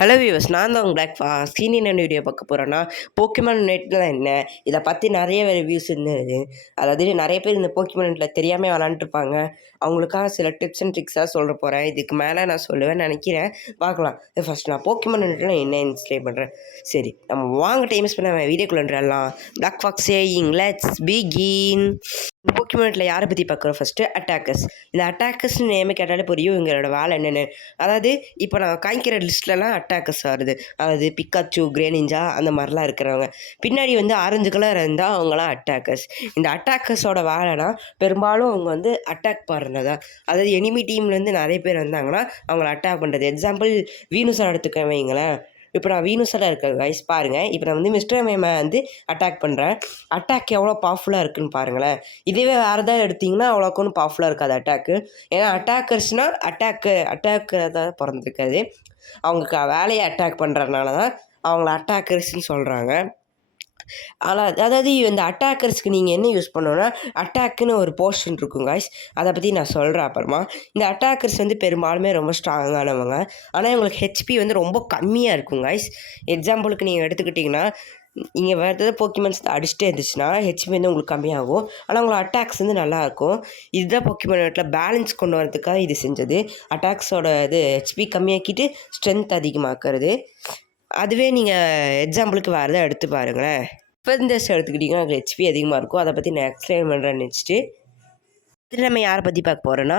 Hello viewers நான் தான் உங்கள் பிளாக் ஃபாஸ்ட் இனி என்ன வீடியோ பார்க்க போகிறேன்னா போக்கிமான் நெட்னா என்ன இதை பற்றி நிறைய ரிவ்யூஸ் இருந்தது அதாவது நிறைய பேர் இந்த போக்கிமான் நெட்டில் தெரியாமல் விளாண்டுருப்பாங்க அவங்களுக்காக சில டிப்ஸ் அண்ட் ட்ரிக்ஸாக சொல்ல போகிறேன் இதுக்கு மேலே நான் சொல்லுவேன் நினைக்கிறேன். பார்க்கலாம். ஃபஸ்ட் நான் போக்கிமான் நெட்டில் என்ன இன்ஸ்டே பண்ணுறேன் சரி நம்ம வாங்க டைம் ஸ்பெண்ட் பண்ண black fox saying let's begin போக்கிமோனில் யாரை பற்றி பார்க்குறோம்? ஃபஸ்ட்டு அட்டாக்கர்ஸ் இந்த அட்டாக்கர்ஸ்னு நேமே கேட்டாலே புரியும் இவங்களோட வேலை என்னென்னு. அதாவது இப்போ நான் காய்க்கிற லிஸ்ட்லலாம் அட்டாக்கர்ஸ் வருது அதாவது பிக்காச்சு கிரேனிஞ்சா அந்த மாதிரிலாம் இருக்கிறவங்க. பின்னாடி வந்து ஆரஞ்சு கலர் இருந்தால் அவங்களாம் அட்டாக்கர்ஸ் இந்த அட்டாக்கர்ஸோட வேலைனா பெரும்பாலும் அவங்க வந்து அட்டாக் பண்ணுறது அதாவது எனிமி டீம்லேருந்து நிறைய பேர் வந்தாங்கன்னா அவங்கள அட்டாக் பண்ணுறது எக்ஸாம்பிள் வீணுசார் எடுத்துக்க வைங்களேன் இப்போ நான் வீனுஸாக இருக்கேன் கைஸ் பாருங்கள் இப்போ நான் வந்து மிஸ்டர் மேமை வந்து அட்டாக் பண்ணுறேன் அட்டாக் எவ்வளோ பவர்ஃபுல்லாக இருக்குன்னு பாருங்களேன். இதுவே வேறு எதாவது எடுத்திங்கன்னா அவ்வளோக்கு ஒன்றும் பவர்ஃபுல்லாக இருக்காது அட்டாக்கு ஏன்னா அட்டாக்கர்ஸ்னால் அட்டாக்கு அட்டாக்கு தான் பிறந்திருக்காது. அவங்க க- வேலையை அட்டாக் பண்ணுறதுனால தான் அவங்கள அட்டாக்கர்ஸ்ன்னு சொல்கிறாங்க ஆனால் அதாவது இந்த அட்டாக்கர்ஸ்க்கு நீங்கள் என்ன யூஸ் பண்ணணும்னா அட்டாக்குன்னு ஒரு போர்ஷன் இருக்கும் காய்ஸ் அதை பற்றி நான் சொல்கிறேன் அப்புறமா. இந்த அட்டாக்கர்ஸ் வந்து பெரும்பாலுமே ரொம்ப ஸ்ட்ராங்கானவங்க ஆனால் இவங்களுக்கு ஹெச்பி வந்து ரொம்ப கம்மியாக இருக்கும் காய்ஸ் எக்ஸாம்பிளுக்கு நீங்கள் எடுத்துக்கிட்டிங்கன்னா இங்கே வேறு ஏதாவது போக்கிமெண்ட்ஸ் அடிச்சுட்டே இருந்துச்சுன்னா ஹெச்பி வந்து உங்களுக்கு கம்மியாகும். ஆனால் உங்களோட அட்டாக்ஸ் வந்து நல்லாயிருக்கும். இதுதான் போக்கிமெண்ட்டில் பேலன்ஸ் கொண்டு வரதுக்காக இது செஞ்சது. அட்டாக்ஸோட இது ஹெச்பி கம்மியாக்கிட்டு ஸ்ட்ரென்த் அதிகமாக்குறது. அதுவே நீங்கள் எக்ஸாம்பிளுக்கு வேறு எதாவது எடுத்து பாருங்களேன். இப்போ டிஃபெண்டர்ஸ் எடுத்துக்கிட்டிங்கன்னா அங்கே ஹெச்பி அதிகமாக இருக்கும். அதை பற்றி நான் எக்ஸ்பிளைன் பண்ணுறேன்னு நினச்சிட்டு. இதில் நம்ம யாரை பற்றி பார்க்க போகிறோன்னா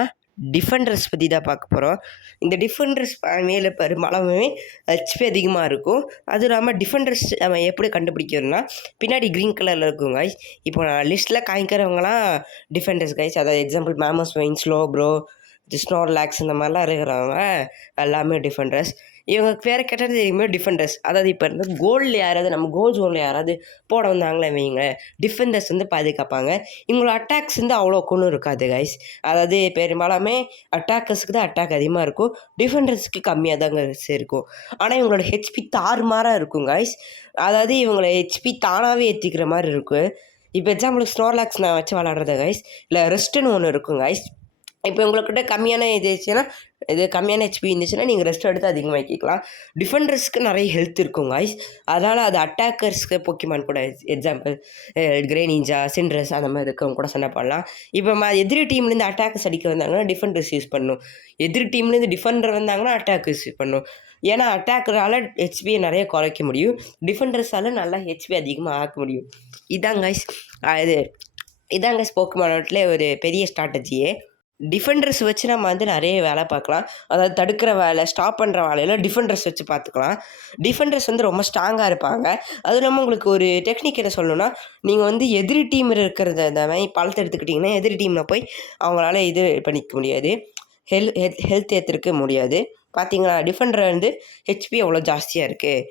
டிஃபெண்டர்ஸ் பற்றி தான் பார்க்க போகிறோம் இந்த டிஃபெண்டர்ஸ் மேலே பெரும்பாலுமே ஹெச்பி அதிகமாக இருக்கும். அதுவும் இல்லாமல் டிஃபெண்டர்ஸ் நம்ம எப்படி கண்டுபிடிக்கிறோம்னா பின்னாடி க்ரீன் கலரில் இருக்கும் கைஸ் இப்போ நான் லிஸ்ட்டில் காய்க்கிறவங்களாம் டிஃபெண்டர்ஸ் கைஸ் அதாவது example மேமஸ் wine Slowbro Snorlax இந்த மாதிரிலாம் இருக்கிறவங்க எல்லாமே டிஃபெண்டர்ஸ் இவங்க வேறு கேட்டால் தெரியுமே டிஃபெண்டர்ஸ் அதாவது இப்போ இருந்து கோல்டில் யாராவது நம்ம கோல் ஜோனில் யாராவது போட வந்தாங்களே வைங்க டிஃபெண்டர்ஸ் வந்து பாதுகாப்பாங்க. இவங்களோட அட்டாக்ஸ் வந்து அவ்வளோ கொண்டு இருக்காது கைஸ் அதாவது பெரும்பாலுமே அட்டாக்கர்ஸுக்கு தான் அட்டாக் அதிகமாக இருக்கும். டிஃபெண்டர்ஸ்க்கு கம்மியாக தாங்க இருக்கும். ஆனால் இவங்களோட ஹெச்பி தாறுமாறாக இருக்கும் கைஸ் அதாவது இவங்கள ஹெச்பி தானாகவே ஏற்றிக்கிற மாதிரி இருக்கும். இப்போ எக்ஸாம்பிளுக்கு ஸ்னோர்லாக்ஸ் நான் வச்சு விளாட்றது கைஸ் இல்லை ரெஸ்ட்டுன்னு ஒன்று இருக்கும் கைஸ் இப்போ உங்கள்கிட்ட கம்மியான இது இருந்துச்சுன்னா இது கம்மியான ஹெச்பி இருந்துச்சுன்னா நீங்கள் ரெஸ்ட் எடுத்து அதிகமாக்கிக்கலாம் டிஃபெண்டர்ஸ்க்கு நிறைய ஹெல்த் இருக்கும் காய்ஸ் அதனால் அது அட்டாக்கர்ஸ்க்கு போக்கிமான் கூட எக்ஸாம்பிள் கிரேனிஞ்சா சின்ட்ரஸ் அந்த மாதிரி இருக்கவங்க கூட சண்டை பண்ணலாம் இப்போ ம எதிரி டீம்லேருந்து அட்டாக்கர்ஸ் அடிக்க வந்தாங்கன்னா டிஃபெண்டர்ஸ் யூஸ் பண்ணும் எதிரி டீம்லேருந்து டிஃபெண்டர் வந்தாங்கன்னா அட்டாக்கர்ஸ் யூஸ் பண்ணணும். ஏன்னா அட்டாக்கரால் ஹெச்பியை நிறைய குறைக்க முடியும். டிஃபெண்டர்ஸால் நல்லா ஹெச்பி அதிகமாக ஆக்க முடியும். இதாங்க கைஸ் இது இதான் கைஸ் போக்குமானோட்டில் ஒரு பெரிய ஸ்ட்ராட்டஜியே டிஃபெண்டர்ஸ் வச்சு நம்ம வந்து நிறைய வேலை பார்க்கலாம். அதாவது தடுக்கிற வேலை ஸ்டாப் பண்ணுற வேலையெல்லாம் டிஃபெண்டர்ஸ் வச்சு பார்த்துக்கலாம். டிஃபெண்டர்ஸ் வந்து ரொம்ப ஸ்ட்ராங்காக இருப்பாங்க. அதுவும் இல்லாமல் உங்களுக்கு ஒரு டெக்னிக் என்ன சொல்லணும்னா நீங்கள் வந்து எதிரி டீம் இருக்கிறத பழத்தை எடுத்துக்கிட்டிங்கன்னா எதிரி டீமில் போய் அவங்களால இது பண்ணிக்க முடியாது. ஹெல் ஹெல்த் ஏற்றிருக்க முடியாது. பார்த்தீங்களா? டிஃபெண்டர் வந்து ஹெச்பி அவ்வளோ ஜாஸ்தியாக இருக்குது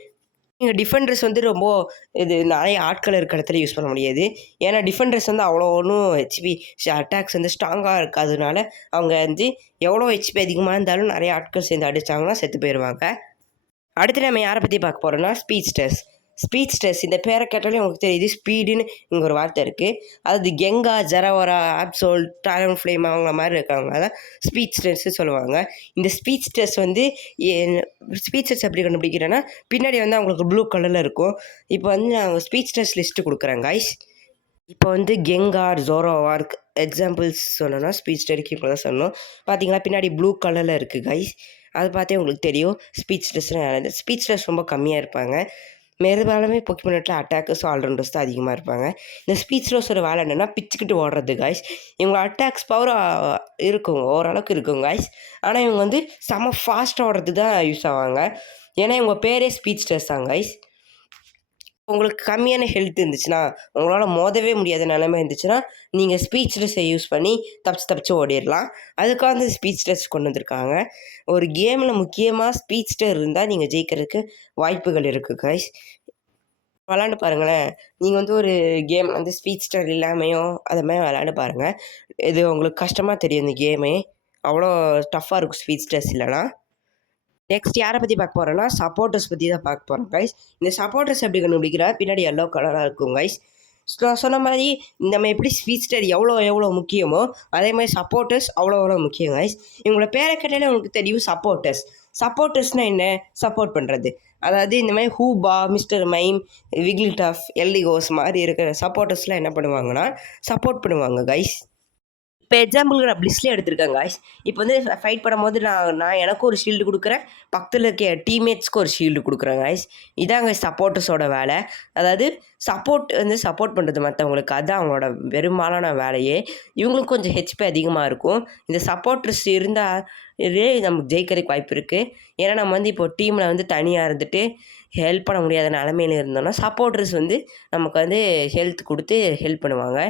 நீங்கள் டிஃபெண்டர்ஸ் வந்து ரொம்ப இது நிறைய ஆட்கள் இருக்கிற இடத்துல யூஸ் பண்ண முடியாது. ஏன்னா டிஃபெண்டர்ஸ் வந்து அவ்வளோ ஒன்றும் ஹெச்பி அட்டாக்ஸ் வந்து ஸ்ட்ராங்காக இருக்காதனால அவங்க வந்து எவ்வளோ ஹெச்பி அதிகமாக இருந்தாலும் நிறைய ஆட்கள் சேர்ந்து அடித்தாங்கன்னா செத்து போயிடுவாங்க அடுத்து நம்ம யாரை பற்றி பார்க்க போகிறோம்னா ஸ்பீச் டெஸ்ட் ஸ்பீச் டெஸ்ட் இந்த பேரை கேட்டாலே உங்களுக்கு தெரியுது. ஸ்பீடுன்னு இங்கே ஒரு வார்த்தை இருக்குது அது கெங்கா ஜரவரா ஆப்சோல் டாரன் ஃப்ளேம் அவங்க மாதிரி இருக்காங்க. அதான் ஸ்பீச் டெஸ்ட்டு சொல்லுவாங்க. இந்த ஸ்பீச் டெஸ்ட் வந்து ஸ்பீச் டெஸ்ட் எப்படி கண்டுபிடிக்கிறேன்னா பின்னாடி வந்து அவங்களுக்கு ப்ளூ கலரில் இருக்கும். இப்போ வந்து நான் ஸ்பீச் டெஸ்ட் லிஸ்ட்டு கொடுக்குறேன் கைஸ் இப்போ வந்து கெங்கார் ஜோரோவார்க் எக்ஸாம்பிள்ஸ் சொன்னோன்னா ஸ்பீச் டெஸ்ட் தான் சொன்னோம் பார்த்தீங்களா பின்னாடி ப்ளூ கலரில் இருக்குது கைஸ் அது பார்த்தே உங்களுக்கு தெரியும். ஸ்பீச் டெஸ்ட்னு ஸ்பீச் டெஸ்ட் ரொம்ப கம்மியாக இருப்பாங்க. பெரும்பாலுமே பொக்கிமனட்டில் அட்டாக்கர்ஸ் ஆல்ரவுண்டர்ஸ் தான் அதிகமாக இருப்பாங்க. இந்த ஸ்பீச் ரோஸோட வேலை என்னென்னா பிச்சுக்கிட்டு ஓடுறது காய்ஸ் இவங்க அட்டாக்ஸ் பவர் இருக்கும் ஓரளவுக்கு இருக்கும் காய்ஸ் ஆனால் இவங்க வந்து செம ஃபாஸ்ட்டாக ஓடுறது தான் யூஸ் ஆவாங்க. ஏன்னா இவங்க பேரே ஸ்பீச் டெஸ்ட் தான் காய்ஸ் உங்களுக்கு கம்மியான ஹெல்த் இருந்துச்சுன்னா உங்களால் மோதவே முடியாத நிலைமை இருந்துச்சுன்னா நீங்கள் ஸ்பீச்லெஸ்ஸை யூஸ் பண்ணி தப்பிச்சு தப்பிச்சு ஓடிடலாம். அதுக்காக வந்து ஸ்பீச்லெஸ் கொண்டு வந்திருக்காங்க. ஒரு கேமில் முக்கியமாக ஸ்பீச் இருந்தால் நீங்கள் ஜெயிக்கிறதுக்கு வாய்ப்புகள் இருக்குது கைஸ் விளாண்டு பாருங்களேன். நீங்கள் வந்து ஒரு கேம் வந்து ஸ்பீச் ஸ்டர் இல்லாமையோ அதை மாதிரி விளாண்டு பாருங்கள் இது உங்களுக்கு கஷ்டமாக தெரியும் இந்த கேமே அவ்வளோ டஃப்பாக இருக்கும் ஸ்பீச் ஸ்டெஸ் இல்லைனா நெக்ஸ்ட் யாரை பற்றி பார்க்க போகிறோன்னா சப்போர்ட்டர்ஸ் பற்றி தான் பார்க்க போகிறோம் கைஸ் இந்த சப்போர்ட்டர்ஸ் எப்படி கண்டுபிடிக்கிறா? பின்னாடி எல்லோ கலராக இருக்கும் கைஸ் நான் சொன்ன மாதிரி நம்ம எப்படி ஸ்பீச்சர் எவ்வளோ எவ்வளோ முக்கியமோ அதே மாதிரி சப்போர்ட்டர்ஸ் அவ்வளோ அவ்வளோ முக்கியம் கைஸ் இவங்களோட பேரை கேட்டாலே உங்களுக்கு தெரியும் சப்போர்ட்டர்ஸ் சப்போர்ட்டர்ஸ்னால் என்ன? சப்போர்ட் பண்ணுறது அதாவது இந்த மாதிரி Hoopa mister mime Wigglytuff Eldegoss மாதிரி இருக்கிற சப்போர்ட்டர்ஸ்லாம் என்ன பண்ணுவாங்கன்னா சப்போர்ட் பண்ணுவாங்க கைஸ் இப்போ எக்ஸாம்பிளுக்கு நான் பிளிஸ்லேயே எடுத்திருக்கேன் காய்ஸ் இப்போ வந்து ஃபைட் பண்ணும்போது நான் நான் எனக்கும் ஒரு ஷீல்டு கொடுக்குறேன். பக்கத்தில் இருக்க டீம்மேட்ஸ்க்கு ஒரு ஷீல்டு கொடுக்குறேன் காய்ஸ் இதாங்க சப்போர்ட்டர்ஸோட வேலை. அதாவது சப்போர்ட் வந்து சப்போர்ட் பண்ணுறது மற்றவங்களுக்கு அதுதான் அவங்களோட பெரும்பாலான வேலையே. இவங்களுக்கு கொஞ்சம் ஹெச்பி அதிகமாக இருக்கும். இந்த சப்போர்ட்டர்ஸ் இருந்தால் இதே நமக்கு ஜெயிக்கிறதுக்கு வாய்ப்பு இருக்குது ஏன்னா நம்ம வந்து இப்போ டீமில் வந்து தனியாக இருந்துட்டு ஹெல்ப் பண்ண முடியாத நிலமையில இருந்தோம்னா சப்போர்ட்டர்ஸ் வந்து நமக்கு வந்து ஹெல்த் கொடுத்து ஹெல்ப் பண்ணுவாங்க.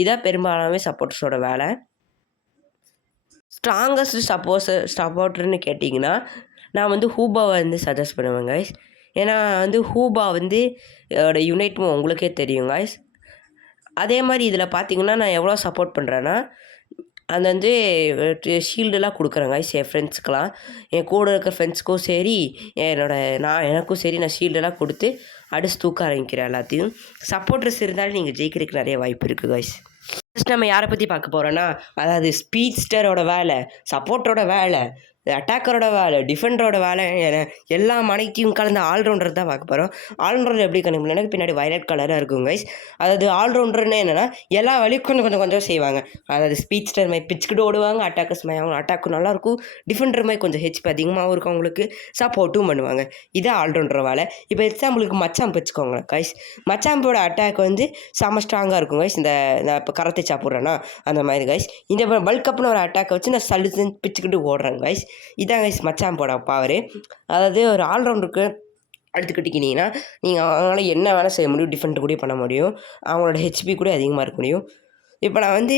இதான் பெரும்பாலானவே சப்போர்ட்ஸோட வேலை. ஸ்ட்ராங்கஸ்ட் சப்போஸ் சப்போர்ட்ருன்னு கேட்டிங்கன்னா நான் வந்து ஹூபாவை வந்து சஜஸ்ட் பண்ணுவேன் கைஸ் ஏன்னா வந்து ஹூபா வந்து அதோட யுனைட் உங்களுக்கே தெரியும் கைஸ் அதே மாதிரி இதில் பார்த்தீங்கன்னா நான் எவ்வளோ சப்போர்ட் பண்ணுறேன்னா அது வந்து ஷீல்டெல்லாம் கொடுக்குறேன் guys என் ஃப்ரெண்ட்ஸுக்கெலாம் என் கூட இருக்கிற ஃப்ரெண்ட்ஸ்க்கும் சரி என்னோட நான் எனக்கும் சரி நான் ஷீல்டெல்லாம் கொடுத்து அடிச்சு தூக்க ஆரம்பிக்கிறேன் எல்லாத்தையும். சப்போர்ட்டர்ஸ் இருந்தாலும் நீங்கள் ஜெயிக்கிறதுக்கு நிறைய வாய்ப்பு இருக்குது கைஸ் ஃபஸ்ட் நம்ம யாரை பற்றி பார்க்க போகிறோன்னா அதாவது ஸ்பீட்ஸ்டரோட வேலை சப்போர்ட்டோட வேலை அட்டாக்கரோட வேலை டிஃபெண்டரோட வேலை எல்லா மனைக்கும் கலந்த ஆல்ரவுண்டர் தான் பார்க்க போகிறோம் ஆல்ரவுண்டர் எப்படி கண்டுபிடிக்கும் பின்னாடி வயலட் கலராக இருக்கும் கைஸ் அதாவது ஆல்ரவுண்டர்னு என்னென்னா எல்லா வேலையும் கொஞ்சம் கொஞ்சம் கொஞ்சம் செய்வாங்க. அதாவது ஸ்பீட்ஸ்டர் மாதிரி பிச்சுக்கிட்டு ஓடுவாங்க அட்டாக்கர்ஸ் மாதிரி அவங்க அட்டாக்கும் நல்லாயிருக்கும். டிஃபெண்டர் மாதிரி கொஞ்சம் ஹெச்பி அதிகமாகவும் இருக்கும் அவங்களுக்கு. சப்போர்ட்டும் பண்ணுவாங்க. இதான் ஆல்ரவுண்டர் வேலை. இப்போ எக்ஸாம்பிளுக்கு மச்சாம்பு வச்சுக்கோங்களேன் கைஸ் மச்சாம்போட அட்டாக் வந்து செம ஸ்ட்ராங்காக இருக்கும் கைஸ் இந்த நான் இப்போ கரத்தை சாப்பிட்றேன்னா அந்த மாதிரி கைஸ் இந்த பல்கப்னு ஒரு அட்டாக்கை வச்சு நான் சல்லு பிச்சுக்கிட்டு ஓடுறேன் கைஸ் இதான் கைஸ் மச்சான் போட பவர் அதாவது ஒரு ஆல்ரவுண்டருக்கு எடுத்துக்கிட்டிங்கன்னா நீங்கள் அவங்களால என்ன வேலை செய்ய முடியும் டிஃபெண்ட் கூட பண்ண முடியும் அவங்களோட ஹெச்பி கூட அதிகமாக இருக்க முடியும். இப்போ நான் வந்து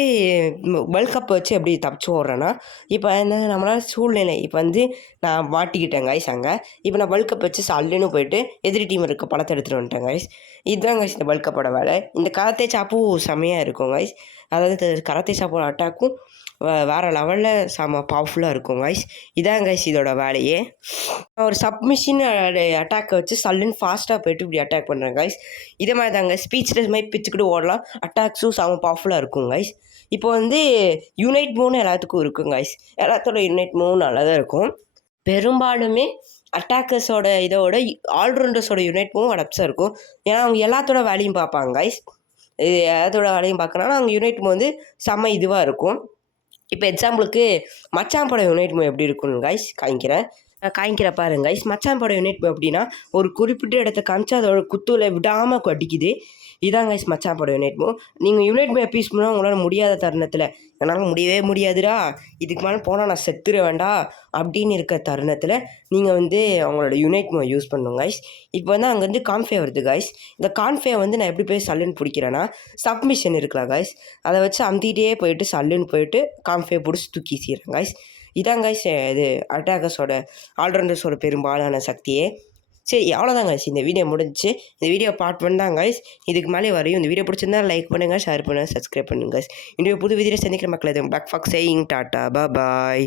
வேர்ல்ட் கப் வச்சு எப்படி தப்பிச்சு ஓடுறேன்னா இப்போ என்ன நம்மளால் சூழ்நிலை இப்போ வந்து நான் மாட்டிக்கிட்டேன் கைஸ் அங்கே. இப்போ நான் வேர்ல்ட் கப் வச்சு சல்லுன்னு போயிட்டு எதிரி டீம் இருக்க பணத்தை எடுத்துகிட்டு வந்துட்டேன் கைஸ் இதுதான் கைஸ் இந்த வேர்ல்ட் கப்போட வேலை. இந்த காலத்தே சாப்பும் செம்மையாக இருக்கும் கைஸ் அதாவது கராத்தே சாப்போட அட்டாக்கும் வேறு லெவலில் செம பவர்ஃபுல்லாக இருக்கும் கைஸ் இதான் கைஸ் இதோட வேலையே. ஒரு சப்மிஷின் அட்டாக்கை வச்சு சல்லுன்னு ஃபாஸ்ட்டாக போயிட்டு இப்படி அட்டாக் பண்ணுறேன் கைஸ் இதே மாதிரி தாங்க ஸ்பீச்லெஸ் மாதிரி பிச்சுக்கிட்டு ஓடலாம். அட்டாக்ஸும் செம பவர்ஃபுல்லாக இருக்கும் கைஸ் இப்போ வந்து யுனைட் மூணு எல்லாத்துக்கும் இருக்கும் கைஸ் எல்லாத்தோட யுனைட் மூணு நல்லா தான் இருக்கும். பெரும்பாலுமே அட்டாக்கர்ஸோட இதோட ஆல்ரவுண்டர்ஸோட யுனைட் மூவும் அடப்ஸாக இருக்கும். ஏன்னா அவங்க எல்லாத்தோட வேலையும் பார்ப்பாங்க கைஸ் இது எல்லாத்தோட வேலையும் பார்க்கறனால அங்கே யுனைட் வந்து செம்ம இதுவாக இருக்கும். இப்போ எக்ஸாம்பிளுக்கு மச்சான் படம் யுனைட் எப்படி இருக்கும்னு கைஸ் காய்க்கிறேன் காய்க்கிற பாருங்க கைஸ் மச்சான் படம் யுனைட் எப்படின்னா ஒரு குறிப்பிட்ட இடத்த காமிச்சு அதோட குத்துல விடாமல் அடிக்குது இதான் கைஸ் மச்சான் படம் யுனைட் மூவ் நீங்கள் யுனைட் மூவ் பீஸ் பண்ணால் உங்களால் முடியாத தருணத்தில். என்னால் முடியவே முடியாதுடா. இதுக்கு மேலே போனால் நான் செத்துற வேண்டாம் அப்படின்னு இருக்க தருணத்தில் நீங்கள் வந்து அவங்களோட யுனைட் மூவ் யூஸ் பண்ணுங்க கைஸ் இப்போ வந்து அங்கே வந்து கான்ஃபே வருது கைஸ் இந்த கான்ஃபே வந்து நான் எப்படி போய் சல்லுன்னு பிடிக்கிறேன்னா சப்மிஷன் இருக்கலாம் கைஸ் அதை வச்சு அமுத்திட்டே போயிட்டு சல்லுன்னு போயிட்டு கான்ஃபே பிடிச்சி தூக்கி சீரேன் கைஸ் இதான் கைஸ் இது அட்டாக்கர்ஸோட ஆல்ரவுண்டர்ஸோட பெரும்பாலான சக்தியே. சரி எவ்வளோதான் கைஸ் இந்த வீடியோ முடிஞ்சு இந்த வீடியோ பார்ட் ஒன் தான் கைஸ் இதுக்கு மேலே வரையும் இந்த வீடியோ பிடிச்சிருந்தா லைக் பண்ணுங்கள் ஷேர் பண்ணுங்கள் சப்ஸ்கிரைப் பண்ணுங்கள் இன்றைய புது வீடியோ சந்திக்கிற மக்கள் எதுவும் black fog saying tata bye